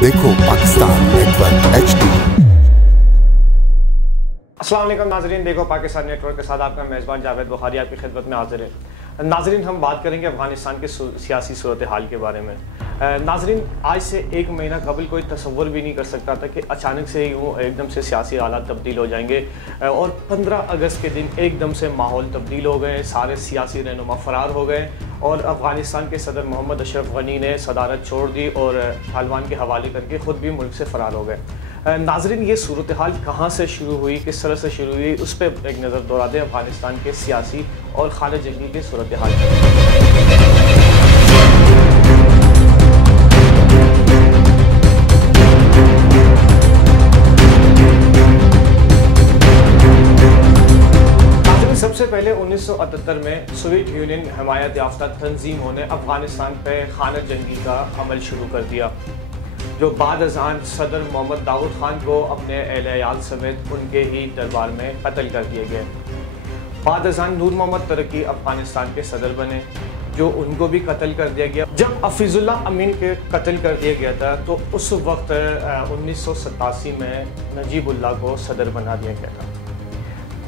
देखो Pakistan network HD। अस्सलाम वालेकुम नाजरीन, देखो पाकिस्तान नेटवर्क के साथ आपका मेज़बान जावेद बुखारी आपकी खिदमत में हाजिर है। नाजरीन, हम बात करेंगे अफगानिस्तान के सियासी सूरत हाल के बारे में। नाजरीन, आज से एक महीना कबल कोई तसव्वुर भी नहीं कर सकता था कि अचानक से यूँ एकदम से सियासी हालात तब्दील हो जाएंगे और 15 अगस्त के दिन एकदम से माहौल तब्दील हो गए, सारे सियासी रहनुमा फरार हो गए और अफ़गानिस्तान के सदर मोहम्मद अशरफ गनी ने सदारत छोड़ दी और तालिबान के हवाले करके ख़ुद भी मुल्क से फ़रार हो गए। नाजरीन, ये सूरत हाल कहाँ से शुरू हुई, किस तरह से शुरू हुई, उस पर एक नज़र दौड़ा दें अफ़गानिस्तान के सियासी और खालिद जंगी के सूरत हाल। सबसे पहले 1978 में सोवियत यूनियन हिमायत याफ्ता तंजीमों ने अफ़गानिस्तान पर खालिद जंगी का अमल शुरू कर दिया, जो बाद अज़ान सदर मोहम्मद दाऊद खान को अपने अहल समेत उनके ही दरबार में कत्ल कर दिए गए। बाद अज़ान नूर मोहम्मद तरक्की अफ़गानिस्तान के सदर बने, जो उनको भी कत्ल कर दिया गया। जब हफीजुल्लाह अमीन के कत्ल कर दिया गया था तो उस वक्त 1987 में नजीबुल्लाह को सदर बना दिया गया था।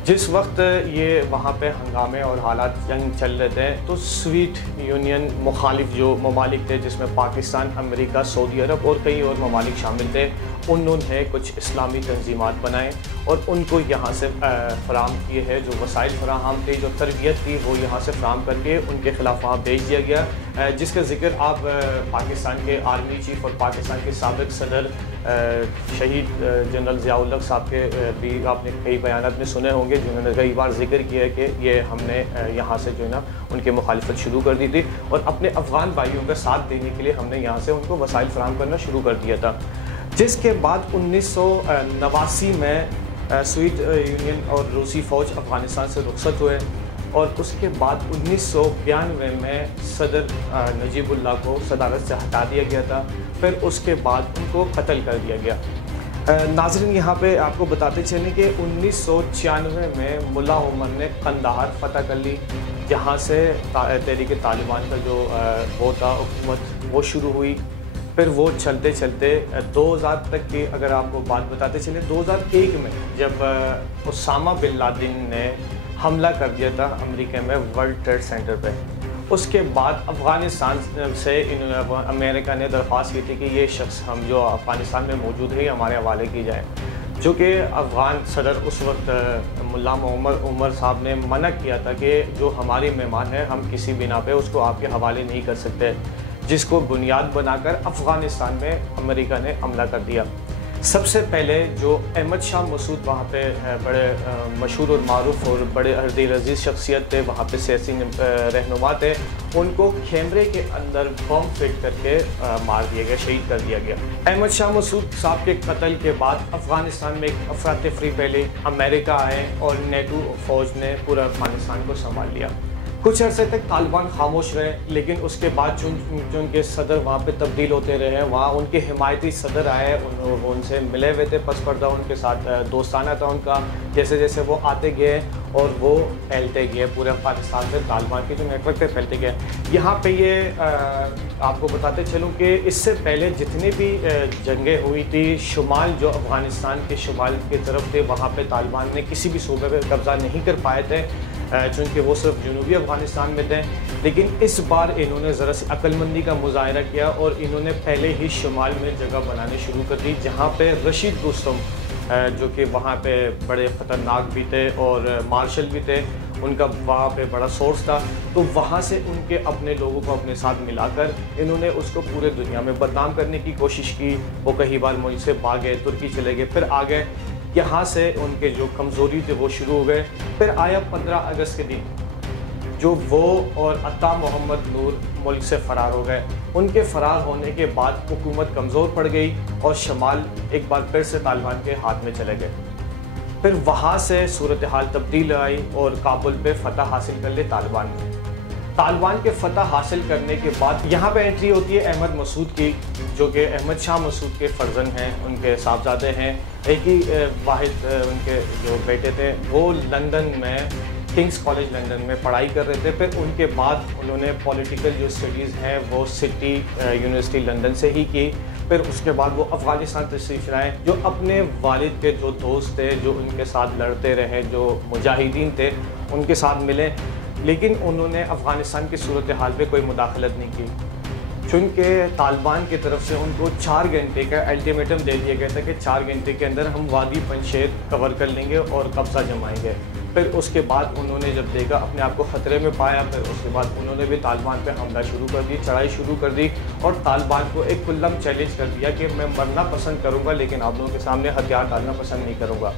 जिस वक्त ये वहाँ पे हंगामे और हालात जंग चल रहे थे तो सोवियत यूनियन मुखालिफ जो ममालिक थे, जिसमें पाकिस्तान, अमेरिका, सऊदी अरब और कई और ममालिक शामिल थे, उन्होंने कुछ इस्लामी तंजीमात बनाए और उनको यहाँ से फ़राहम किए हैं। जो वसाइल फ़राहम थे, जो तरबियत थी, वो यहाँ से फ़राहम करके उनके ख़िलाफ़ वहाँ भेज दिया गया, जिसका जिक्र आप पाकिस्तान के आर्मी चीफ़ और पाकिस्तान के साबिक़ सदर शहीद जनरल ज़िया-उल-हक साहब के भी आपने कई बयानात में सुने होंगे, जिन्होंने कई बार जिक्र किया है कि ये हमने यहाँ से जो है ना उनकी मुखालिफत शुरू कर दी थी और अपने अफ़गान भाइयों का साथ देने के लिए हमने यहाँ से उनको वसाइल फ़राहम करना शुरू कर दिया था। जिसके बाद 1989 में सोवियत यूनियन और रूसी फ़ौज अफ़गानिस्तान से रुखसत हुए और उसके बाद 1992 में सदर नजीबुल्लाह को सदारत से हटा दिया गया था। फिर उसके बाद उनको कत्ल कर दिया गया। नाज़रीन, यहाँ पे आपको बताते चलें कि 1996 में मुल्ला उमर ने कंदाहार फ़तह कर ली, जहाँ से तहरीक तालिबान का जो वो था हुकूमत वो शुरू हुई। फिर वो चलते चलते 2000 तक की अगर आपको बात बताते चले, 2001 में जब उसामा बिन लादेन ने हमला कर दिया था अमेरिका में वर्ल्ड ट्रेड सेंटर पे, उसके बाद अफ़गानिस्तान से अमेरिका ने दरख्वास्त की थी कि ये शख्स हम जो अफ़गानिस्तान में मौजूद है हमारे हवाले की जाए, जो कि अफ़गान सदर उस वक्त मुल्ला मोहम्मद उमर साहब ने मना किया था कि जो हमारी मेहमान है हम किसी बिना पे उसको आपके हवाले नहीं कर सकते, जिसको बुनियाद बनाकर अफ़गानिस्तान में अमेरिका ने हमला कर दिया। सबसे पहले जो अहमद शाह मसूद वहाँ पे बड़े मशहूर और मारूफ और बड़े दिल अजीज़ शख्सियत थे, वहाँ पे सियासी रहनुमा थे, उनको कैमरे के अंदर बम फिट करके मार दिया गया, शहीद कर दिया गया। अहमद शाह मसूद साहब के कत्ल के बाद अफ़गानिस्तान में एक अफरा तफरी फैली, अमेरिका आए और नेटो फ़ौज ने पूरा अफ़गानिस्तान को संभाल लिया। कुछ अरसे तक तालिबान खामोश रहे, लेकिन उसके बाद जो उनके सदर वहाँ पे तब्दील होते रहे, वहाँ उनके हिमायती सदर आए, उनसे मिले हुए थे, पस पर्दा उनके साथ दोस्ताना था उनका। जैसे जैसे वो आते गए और वो फैलते गए पूरे अफ़गानिस्तान से, तालिबान के जो नेटवर्क थे फैलते गए। यहाँ पे ये आपको बताते चलूँ कि इससे पहले जितनी भी जंगें हुई थी, शुमाल जो अफ़गानिस्तान के शुमाल की तरफ थे, वहाँ पर तालिबान ने किसी भी सूबे पर कब्ज़ा नहीं कर पाए थे, चूँकि वो सिर्फ जनूबी अफ़गानिस्तान में थे। लेकिन इस बार इन्होंने ज़रा सी अक्लमंदी का मुज़ाहरा किया और इन्होंने पहले ही शुमाल में जगह बनाने शुरू कर दी, जहाँ पे रशीद रुस्तम जो कि वहाँ पे बड़े ख़तरनाक भी थे और मार्शल भी थे, उनका वहाँ पे बड़ा सोर्स था। तो वहाँ से उनके अपने लोगों को अपने साथ मिलाकर इन्होंने उसको पूरे दुनिया में बदनाम करने की कोशिश की। वो कई बार मुल्क से भागे, तुर्की चले गए, फिर आ गए। यहाँ से उनके जो कमज़ोरी थे वो शुरू हो गए। फिर आया 15 अगस्त के दिन, जो वो और अता मोहम्मद नूर मुल्क से फ़रार हो गए। उनके फ़रार होने के बाद हुकूमत कमज़ोर पड़ गई और शमाल एक बार फिर से तालिबान के हाथ में चले गए। फिर वहाँ से सूरत हाल तब्दील आई और काबुल पे फ़तह हासिल कर ले तालिबान ने। तालिबान के फ़तह हासिल करने के बाद यहाँ पे एंट्री होती है अहमद मसूद की, जो कि अहमद शाह मसूद के फ़र्जन हैं, उनके साहबजादे हैं। एक ही वाहिद उनके जो बेटे थे वो लंदन में किंग्स कॉलेज लंदन में पढ़ाई कर रहे थे। फिर उनके बाद उन्होंने पॉलिटिकल जो स्टडीज़ हैं वो सिटी यूनिवर्सिटी लंदन से ही की। फिर उसके बाद वो अफ़गानिस्तान तशरीफ़ लाए, जो अपने वालिद के जो दोस्त थे, जो उनके साथ लड़ते रहे, जो मुजाहिदीन थे, उनके साथ मिले, लेकिन उन्होंने अफ़गानिस्तान की सूरत हाल पे कोई मुदाखलत नहीं की। चूँकि तालिबान की तरफ से उनको 4 घंटे का अल्टीमेटम दे दिया गया था कि 4 घंटे के अंदर हम वादी पंजशेर कवर कर लेंगे और कब्ज़ा जमाएंगे। फिर उसके बाद उन्होंने जब देखा, अपने आप को ख़तरे में पाया, फिर उसके बाद उन्होंने भी तालिबान पे हमला शुरू कर दी, चढ़ाई शुरू कर दी और तालिबान को एक खुल्लम चैलेंज कर दिया कि मैं मरना पसंद करूँगा लेकिन आप लोगों के सामने हथियार डालना पसंद नहीं करूँगा।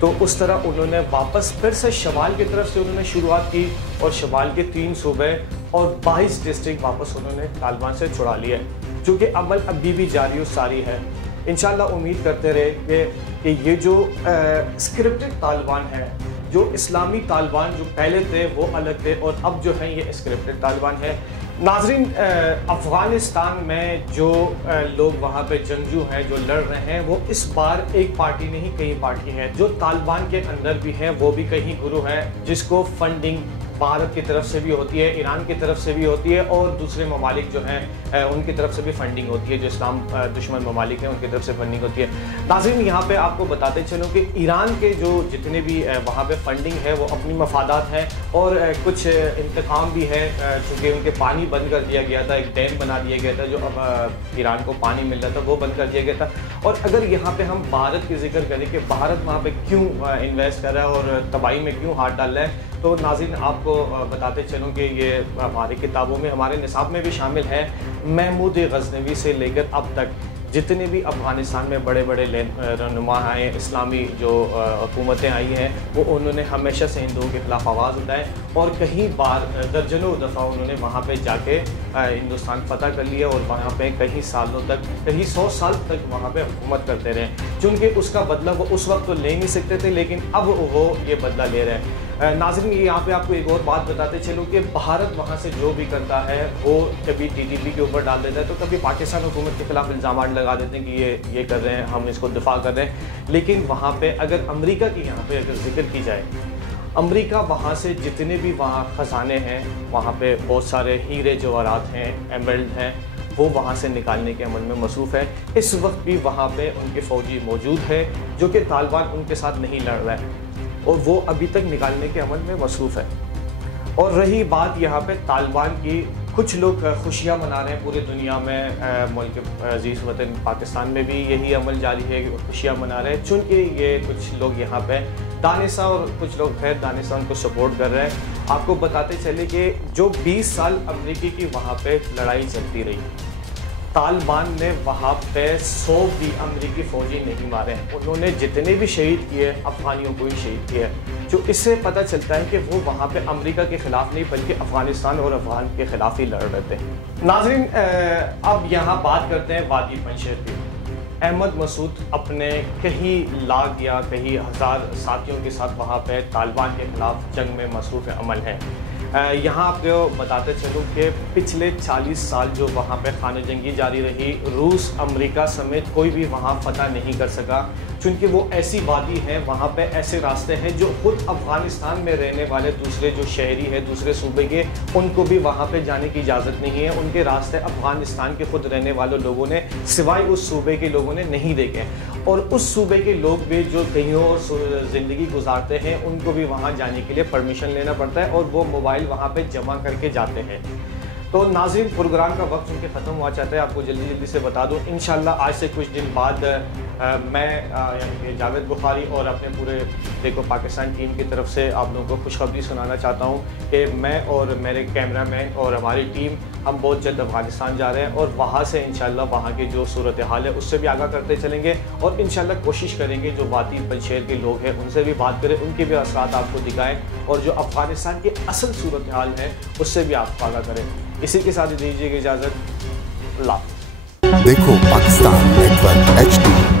तो उस तरह उन्होंने वापस फिर से शमाल की तरफ से उन्होंने शुरुआत की और शमाल के 3 सूबे और 22 डिस्ट्रिक्ट वापस उन्होंने तालिबान से छुड़ा लिए, चूँकि अमल अभी भी जारी और सारी है। इंशाल्लाह उम्मीद करते रहे कि ये जो स्क्रिप्टेड तालिबान है, जो इस्लामी तालिबान जो पहले थे वो अलग थे और अब जो है ये स्क्रिप्टेड तालिबान है। नाज़रीन, अफ़गानिस्तान में जो लोग वहाँ पे जंगजू हैं, जो लड़ रहे हैं, वो इस बार एक पार्टी नहीं कई पार्टी हैं। जो तालिबान के अंदर भी हैं वो भी कई गुरुह हैं, जिसको फंडिंग भारत की तरफ से भी होती है, ईरान की तरफ से भी होती है और दूसरे ममालिक जो हैं उनकी तरफ से भी फंडिंग होती है, जो इस्लाम दुश्मन ममालिक हैं उनकी तरफ से फंडिंग होती है। नाज़रीन, यहाँ पे आपको बताते चलूँ कि ईरान के जो जितने भी वहाँ पे फंडिंग है वो अपनी मफादात हैं और कुछ इंतकाम भी है, चूँकि उनके पानी बंद कर दिया गया था, एक डैम बना दिया गया था, जो अब ईरान को पानी मिल रहा था वो बंद कर दिया गया था। और अगर यहाँ पे हम भारत की जिक्र करें कि भारत वहाँ पे क्यों इन्वेस्ट कर रहा है और तबाही में क्यों हाथ डाल रहा है, तो नाज़रीन आपको बताते चलूँ कि ये हमारी किताबों में, हमारे निसाब में भी शामिल है। महमूद गज़नवी से लेकर अब तक जितने भी अफ़गानिस्तान में बड़े बड़े रहनुमा आए, इस्लामी जो हुकूमतें आई हैं, वो उन्होंने हमेशा से हिंदुओं के ख़िलाफ़ आवाज़ उठाए और कई बार दर्जनों दफ़ा उन्होंने वहाँ पे जाके हिंदुस्तान फ़तह कर लिया और वहाँ पे कई सालों तक, कई 100 साल तक वहाँ पे हुकूमत करते रहे। चूँकि उसका बदला वो उस वक्त तो ले नहीं सकते थे, लेकिन अब वो ये बदला ले रहे हैं। नाज़रीन, यहाँ पे आपको एक और बात बताते चलूँ कि भारत वहाँ से जो भी करता है वो कभी TTP के ऊपर डाल देता है, तो कभी पाकिस्तान हुकूमत के ख़िलाफ़ इल्ज़ाम लगा देते हैं कि ये कर रहे हैं, हम इसको दिफा कर रहे हैं। लेकिन वहाँ पे अगर अमेरिका की यहाँ पे अगर जिक्र की जाए, अमेरिका वहाँ से जितने भी वहाँ ख़जाने हैं, वहाँ पे बहुत सारे हीरे जवाहरात हैं, एमरल्ड हैं, वो वहाँ से निकालने के अमल में मसरूफ़ है। इस वक्त भी वहाँ पे उनके फ़ौजी मौजूद है, जो कि तालिबान उनके साथ नहीं लड़ रहा है और वो अभी तक निकालने के अमल में मसरूफ़ है। और रही बात यहाँ पे तालिबान की, कुछ लोग खुशियाँ मना रहे हैं पूरी दुनिया में, मुल्क अज़ीज़ वतन पाकिस्तान में भी यही अमल जारी है, खुशियाँ मना रहे हैं, चूँकि ये कुछ लोग यहाँ पे दानिशा और कुछ लोग खैर दानिशा उनको सपोर्ट कर रहे हैं। आपको बताते चले कि जो 20 साल अमरीकी की वहाँ पे लड़ाई चलती रही, तालिबान ने वहाँ पे 100 भी अमरीकी फ़ौजी नहीं मारे हैं। उन्होंने जितने भी शहीद किए अफ़गानियों को ही शहीद किए, जो इससे पता चलता है कि वो वहाँ पे अमेरिका के ख़िलाफ़ नहीं बल्कि अफ़गानिस्तान और अफ़गान के ख़िलाफ़ ही लड़ रहे थे। नाज़रीन, अब यहाँ बात करते हैं वादी पंजशेर की। अहमद मसूद अपने कई लाख या कई हज़ार साथियों के साथ वहाँ पे तालिबान के ख़िलाफ़ जंग में मसरूफ़ अमल हैं। यहाँ आपको बताते चलूँ कि पिछले 40 साल जो वहाँ पे खाना जंगी जारी रही, रूस, अमेरिका समेत कोई भी वहाँ फतह नहीं कर सका, क्योंकि वो ऐसी वादी है, वहाँ पे ऐसे रास्ते हैं जो खुद अफ़गानिस्तान में रहने वाले दूसरे जो शहरी हैं दूसरे सूबे के, उनको भी वहाँ पे जाने की इजाज़त नहीं है। उनके रास्ते अफ़गानिस्तान के खुद रहने वाले लोगों ने सिवाय उस सूबे के लोगों ने नहीं देखे, और उस सूबे के लोग भी जो कहीं और ज़िंदगी गुजारते हैं उनको भी वहाँ जाने के लिए परमिशन लेना पड़ता है और वो मोबाइल वहाँ पे जमा करके जाते हैं। तो नाज़रीन, प्रोग्राम का वक्त उनके ख़त्म हुआ चाहता है, आपको जल्दी से बता दूं, इंशाल्लाह आज से कुछ दिन बाद मैं यानी जावेद बुखारी और अपने पूरे देखो पाकिस्तान टीम की तरफ से आप लोगों को खुशखबरी सुनाना चाहता हूं कि मैं और मेरे कैमरामैन और हमारी टीम हम बहुत जल्द अफ़गानिस्तान जा रहे हैं और वहाँ से इंशाल्लाह वहाँ की जो सूरत हाल है उससे भी आगाह करते चलेंगे और इंशाल्लाह कोशिश करेंगे जो वादी पंजशेर के लोग हैं उनसे भी बात करें, उनके भी असरात आपको दिखाएँ और जो अफ़गानिस्तान की असल सूरत हाल है उससे भी आपको आगाह करें। इसी के साथ दीजिएगा इजाज़त। अल्लाह। देखो पाकिस्तान नेटवर्क HD।